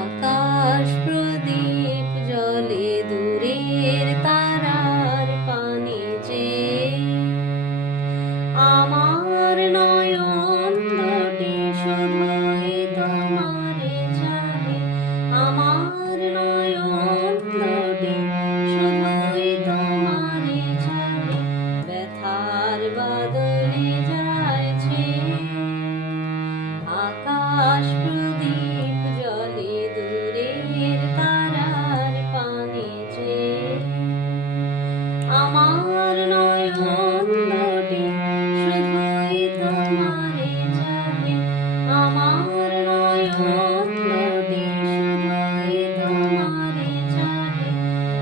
আকাশ প্রদীপ জলে দূরের তারার পানে চেয়ে আমার নয়ন দুটি শুধুই তোমারে চাহে। আমার নয়ন দুটি শুধুই তোমারে চাহে। ব্যথার বাদলে যাইছে আকাশ প্রদীপ জলে দূরের তারার পানে চেয়ে আমার নয়ন দুটি শুধুই তোমারে চাহে। আমার নয়ন দুটি শুধুই তোমারে চাহে।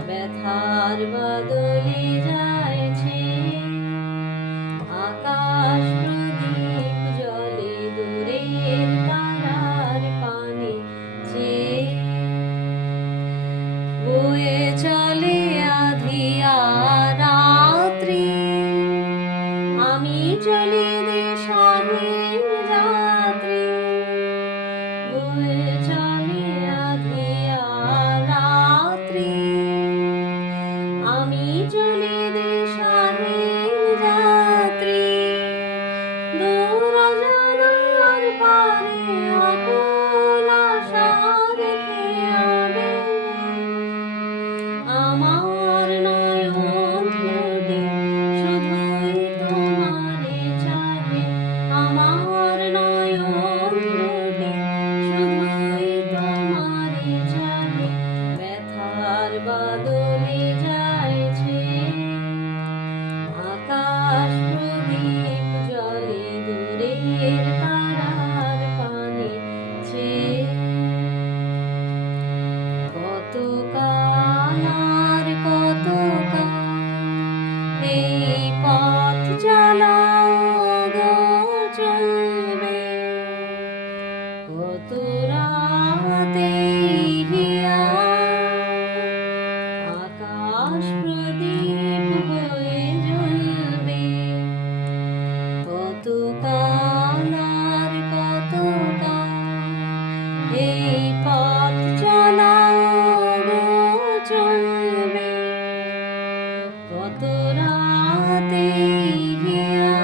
ব্যথার বাদলে যাইছে আকাশ প্রদীপ জলে দূরের তারার পানে চেয়ে বয়ে চলে আধিয়া রাত্রি আমি চলি দিশাহীন যাত্রী। বয়ে চলে আধিয়া রাত্রি আমি চলি দিশাহীন যাত্রী। দূর অজানার পারে আকুল আশা রেখে আবে আমার নয়ন দুটি শুধুই তোমারে চাহে। আমার নয়ন দুটি শুধুই তোমারে চাহে। ব্যথার বাদলে যাইছে আকাশ প্রদীপ জলে দূরের তারার পানে চেয়ে কত কাল আর কত কাল এই পথ চালাও গো চলবে। কত রাতে হিয়া আকাশ প্রদীপ হয়ে জ্বলবে। কত কাল আর কত কাল এই পথ চালাও গো চলবে। কত রাতে হিয়া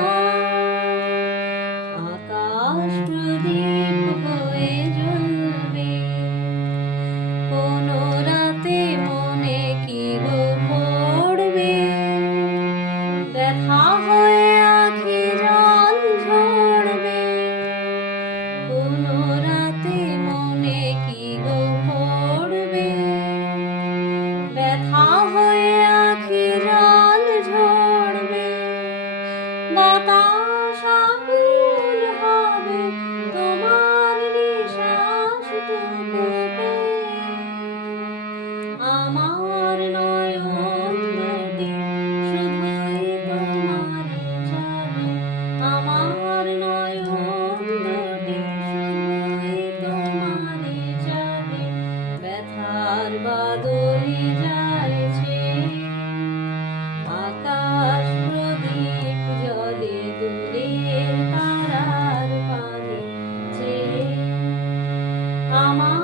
আকাশ প্রদীপ হয়ে জ্বলবে। কোন রাতে মনে কি গো পড়বে ব্যথা হয়ে আঁখি জল ঝরবে। কোন রাতে মনে কি গো পড়বে ব্যথা হয়ে আঁখি জল ঝরবে। বাতাস আকুল হবে তোমার নিঃশ্বাসটুকু পেয়ে। আমার নয়ন দুটি শুধুই তোমারে চাহে। আমার নয়ন দুটি শুধুই তোমারে চাহে। ব্যথার বাদলে যাইছে আকাশ প্রদীপ জলে দূরের তারার পানে চেয়ে আমার